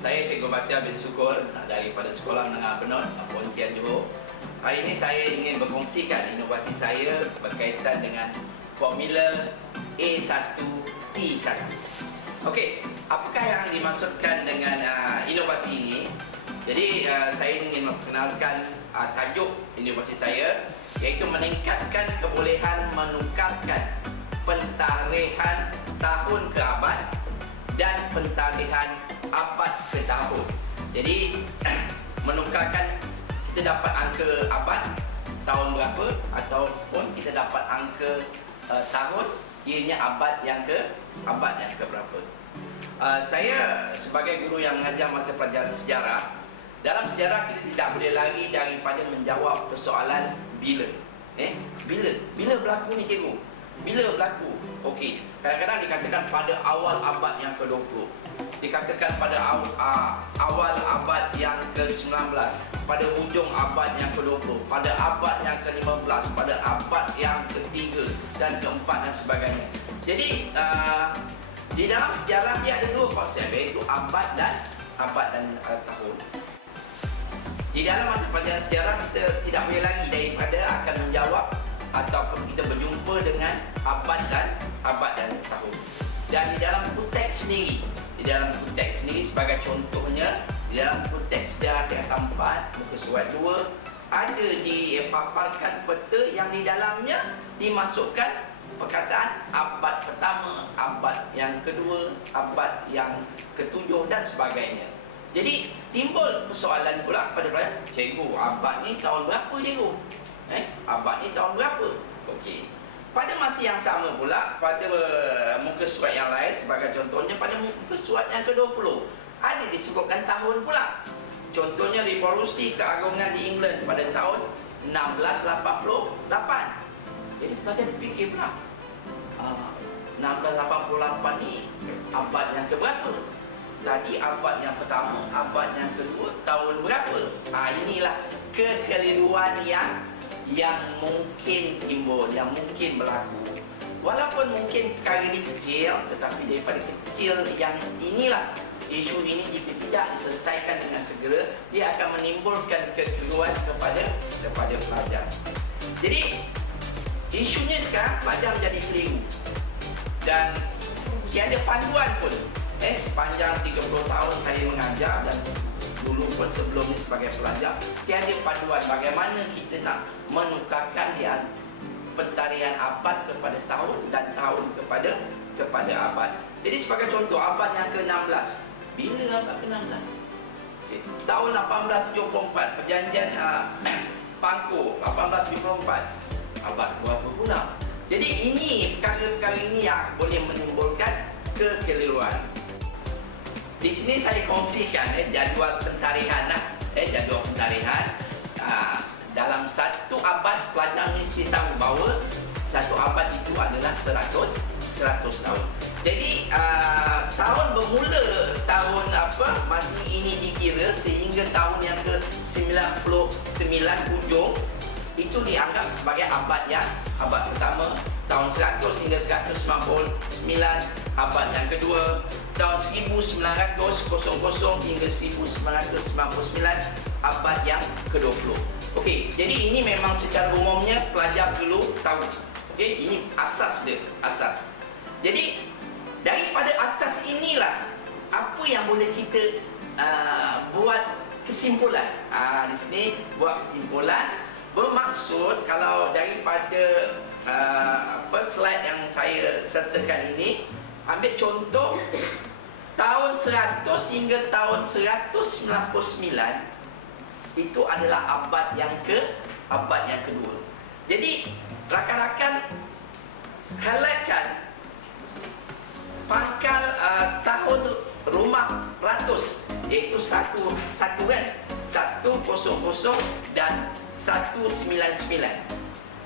Saya Cikgu Bakhtiar bin Sukur daripada Sekolah Menengah Benut, Pontian Johor. Hari ini saya ingin berkongsikan inovasi saya berkaitan dengan formula A1T1. Okey, apakah yang dimaksudkan dengan inovasi ini? Jadi saya ingin memperkenalkan tajuk inovasi saya, iaitu meningkatkan kebolehan menukarkan pentarihan tahun ke abad dan pentarihan abad ke tahun. Jadi menukarkan, kita dapat angka abad tahun berapa, ataupun kita dapat angka tahun, ianya abad yang ke berapa. Saya sebagai guru yang mengajar mata pelajaran sejarah, dalam sejarah kita tidak boleh lari daripada menjawab persoalan bila. Bila berlaku ni cikgu? Bila berlaku? Okey, kadang-kadang dikatakan pada awal abad yang ke-20, dikatakan pada awal abad yang ke-19, pada hujung abad yang ke-20, pada abad yang ke-15, pada abad yang ke-3 dan ke-4 dan sebagainya. Jadi di dalam sejarah dia ada dua konsep, iaitu abad dan tahun. Di dalam mata pelajaran sejarah kita tidak boleh lari daripada akan menjawab ataupun kita berjumpa dengan abad dan tahun. Dan di dalam konteks sendiri, sebagai contohnya, di dalam konteks sejarah tingkatan 4 muka surat 2, ada dipaparkan peta yang di dalamnya dimasukkan perkataan abad pertama, abad yang kedua, abad yang ketujuh dan sebagainya. Jadi timbul persoalan pula pada pelajar, cikgu, abad ni tahun berapa cikgu? Abad ni tahun berapa? Okey. Pada masa yang sama pula, pada muka surat yang lain, sebagai contohnya pada muka surat yang ke-20, ada disebutkan tahun pula. Contohnya revolusi keagungan di England pada tahun 1688. Jadi pelajar terfikir pula, 1688 ni abad yang keberapa? Tadi abad yang pertama, abad yang kedua, tahun berapa? Inilah kekeliruan yang mungkin timbul, yang mungkin berlaku. Walaupun mungkin perkara ini kecil, tetapi daripada kecil yang inilah, isu ini jika tidak diselesaikan dengan segera, dia akan menimbulkan kekeliruan kepada pelajar. Jadi isunya sekarang pelajar menjadi keliru dan tiada panduan pun. Sepanjang 30 tahun saya mengajar dan dulu pun sebelum ini sebagai pelajar, tiada panduan bagaimana kita nak menukarkan pentarihan abad kepada tahun dan tahun kepada abad. Jadi sebagai contoh, abad yang ke-16. Bila abad ke-16? Tahun 1874, perjanjian Pangko 1874. Abad berapa pula? Jadi ini perkara-perkara ini yang boleh menimbulkan kekeliruan. Di sini saya kongsikan jadual pentarihan dalam satu abad. Pelajar mesti tahu bahawa satu abad itu adalah 100 tahun. Jadi tahun bermula tahun masih ini dikira sehingga tahun yang ke-99 hujung itu dianggap sebagai abad pertama. Tahun 100 hingga 199 abad yang kedua. Tahun 1900 hingga 1999 abad yang ke-20. Okey, jadi ini memang secara umumnya pelajar perlu tahu. Okey, ini asas dia, asas. Jadi daripada asas inilah apa yang boleh kita buat kesimpulan. Di sini buat kesimpulan bermaksud kalau daripada slide yang saya sertakan ini, ambil contoh tahun 100 hingga tahun 199 itu adalah abad yang kedua. Jadi rakan-rakan highlightkan pangkal tahun rumah ratus, iaitu 100 dan 199.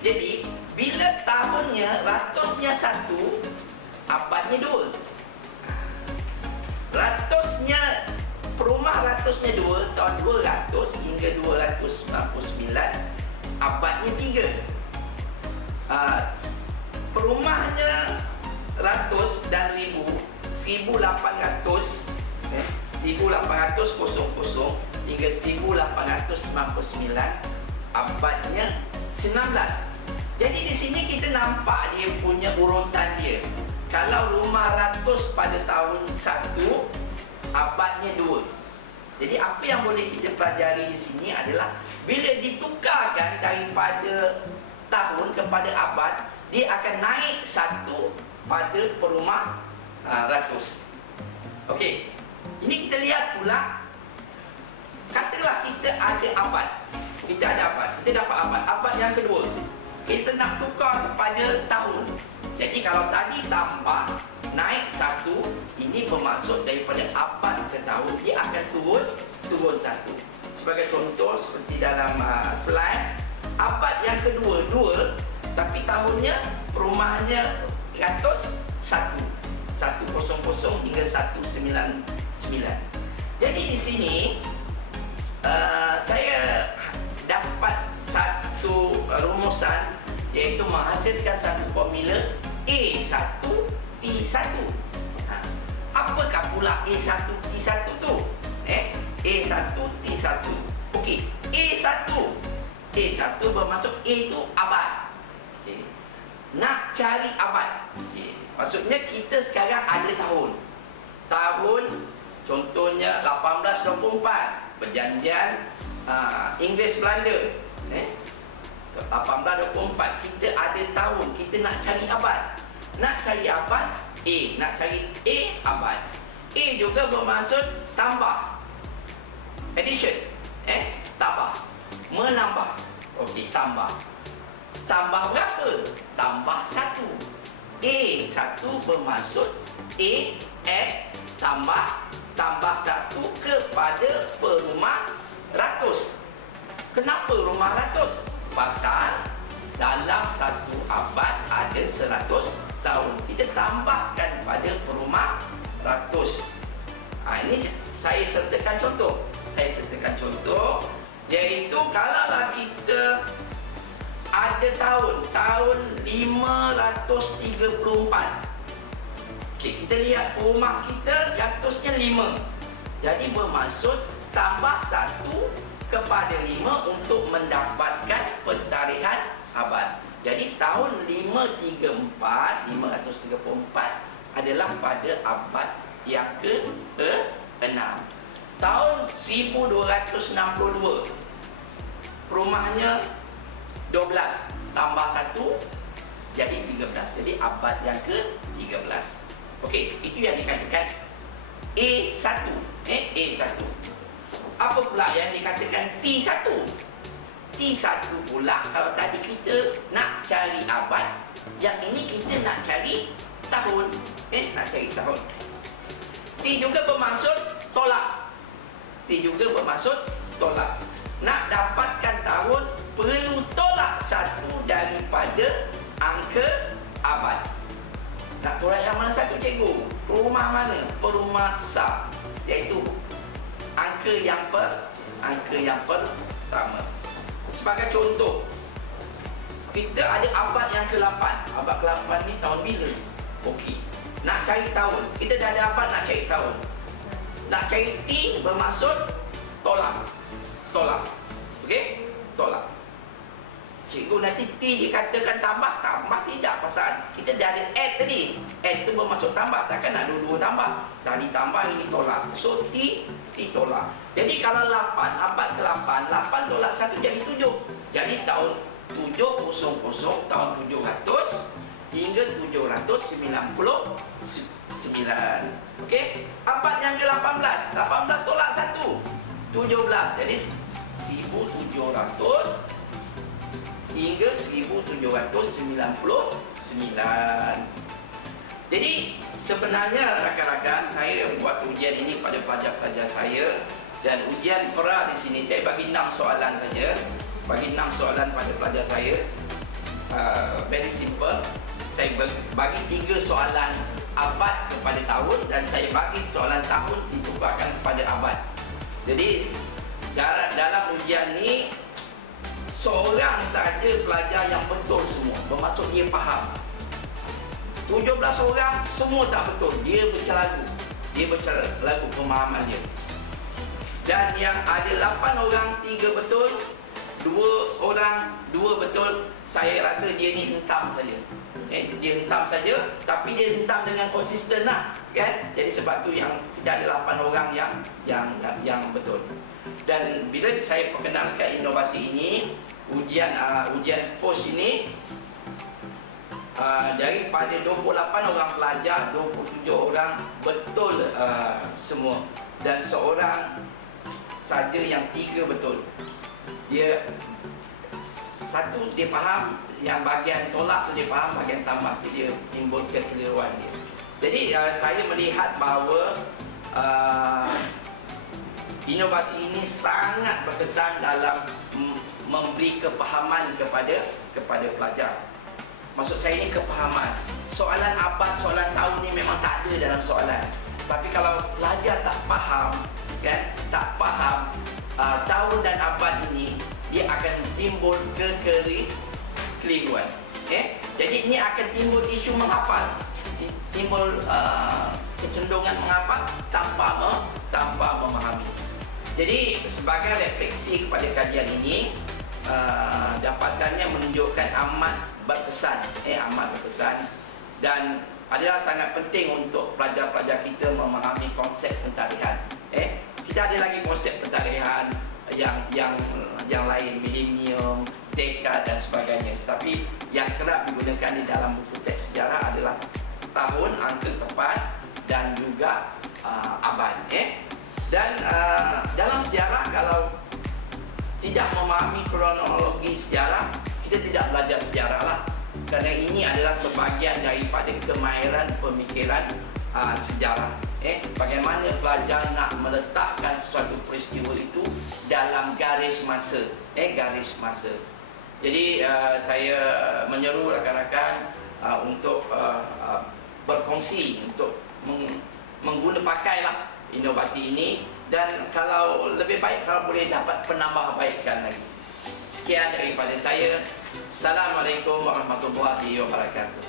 Jadi bila tahunnya ratusnya 1, abadnya 2. Perumah ratusnya 2, tahun 200 hingga 299, abadnya 3. Perumahnya ratus dan ribu, 1800 1800 hingga 1899, abadnya 19. Jadi di sini kita nampak dia punya urutan dia. Kalau rumah ratus pada tahun 1, abadnya 2. Jadi apa yang boleh kita pelajari di sini adalah bila ditukarkan daripada tahun kepada abad, dia akan naik 1 pada perumah ratus. Okey. Ini kita lihat pula, katalah kita ada abad. Kita dapat abad yang kedua. Kita nak tukar kepada tahun. Jadi kalau tadi tambah naik 1, ini bermaksud daripada abad ke tahun dia akan turun 1. Sebagai contoh seperti dalam slide, abad yang kedua 2, tapi tahunnya perumahannya ratus 100 hingga 199. Jadi di sini saya dapat satu rumusan, iaitu menghasilkan satu formula A1T1. Apakah pula A1T1 tu? A1T1. Okey, A1 bermaksud A tu abad. Okay. Nak cari abad. Okay. Maksudnya kita sekarang ada tahun. Tahun contohnya 1824, perjanjian Inggeris Belanda. 1824 kita ada tahun, kita nak cari abad. Nak cari abad A, nak cari A abad. A juga bermaksud tambah. Addition. Tambah. Menambah. Okey, tambah. Tambah berapa? Tambah 1. A1 bermaksud A tambah 1 kepada perumah ratus. Kenapa rumah ratus? Pasal dalam satu abad ada 100 tahun. Kita tambahkan pada perumah ratus. Ini saya sertakan contoh. Iaitu kalaulah kita ada tahun 534. Okey, kita lihat rumah kita ratusnya 5. Jadi bermaksud tambah 1 kepada 5 untuk mendapatkan pentarihan abad. Jadi tahun 534 adalah pada abad yang ke-6. Tahun 1262, rumahnya 12 tambah 1 jadi 13. Jadi abad yang ke-13. Okey, itu yang dikatakan A1. A1. Apa pula yang dikatakan T1? T1 pula, kalau tadi kita nak cari abad, yang ini kita nak cari tahun. Nak cari tahun. T juga bermaksud tolak. Nak dapatkan tahun, perlu tolak 1 daripada angka abad. Nak tolak yang mana satu, cikgu? Perumah mana? Perumah sub, iaitu angka yang pertama. Sebagai contoh, kita ada abad yang ke-8. Abad ke-8 ni tahun bila? Okey. Nak cari tahun. Kita dah ada abad, nak cari tahun. Nak cari T bermaksud tolak. Okey? Tolak. Cikgu nanti T dikatakan tambah tidak, pasal kita dah ada add tadi. Add tu bermaksud tambah, takkan nak dua-dua tambah. Tadi tambah, ini tolak. So T tolak. Jadi kalau 8, abad ke-8, 8 tolak 1 jadi 7. Jadi tahun 700, tahun 700 hingga 799. Okey? Abad yang ke-18, 18 tolak 1, 17. Jadi 1700 hingga 1799. Jadi sebenarnya rakan-rakan, saya buat ujian ini pada pelajar-pelajar saya, dan ujian pera di sini saya bagi 6 soalan saja. Bagi 6 soalan pada pelajar saya. Very simple. Saya bagi 3 soalan abad kepada tahun, dan saya bagi soalan tahun ditukarkan kepada abad. Jadi dalam ujian ni seorang saja pelajar yang betul semua, bermaksud dia faham. 17 orang semua tak betul, dia bercelaru. Dia berlaku pemahaman dia. Dan yang ada 8 orang, 3 betul, 2 orang, 2 betul, saya rasa dia ni hentam saja. Dia hentam saja, tapi dia hentam dengan konsisten lah, kan? Jadi sebab tu yang kita ada 8 orang yang betul. Dan bila saya perkenalkan inovasi ini, ujian POS ini, daripada 28 orang pelajar, 27 orang betul semua, dan seorang saja yang 3 betul. Dia satu dia faham, yang bahagian tolak tu dia faham, bahagian tambah tu dia timbul kekeliruan dia. Jadi saya melihat bahawa inovasi ini sangat berkesan dalam memberi kepahaman kepada pelajar. Maksud saya ini kepahaman. Soalan abad, soalan tahun ni memang tak ada dalam soalan. Tapi kalau pelajar tak faham, kan, tak faham tahun dan abad ini, dia akan timbul kekeliruan. Jadi ini akan timbul isu menghafal, timbul kecenderungan menghafal tanpa memahami. Jadi sebagai refleksi kepada kajian ini, dapatannya menunjukkan amat berkesan, dan adalah sangat penting untuk pelajar-pelajar kita memahami konsep pentarikan. Kita ada lagi konsep pentarikan yang lain, milenium, dekad dan sebagainya. Tapi yang kerap digunakan di dalam buku teks sejarah adalah tahun, angka tepat dan juga abad. Dan dalam sejarah, kalau tidak memahami kronologi sejarah, kita tidak belajar sejarah lah. Kerana ini adalah sebahagian daripada kemahiran pemikiran sejarah. Bagaimana pelajar nak meletakkan sesuatu peristiwa itu dalam garis masa. Jadi saya menyeru rakan-rakan untuk berkongsi, untuk mengguna pakailah inovasi ini, dan kalau lebih baik kalau boleh dapat penambahbaikan lagi. Sekian daripada saya. Assalamualaikum warahmatullahi wabarakatuh.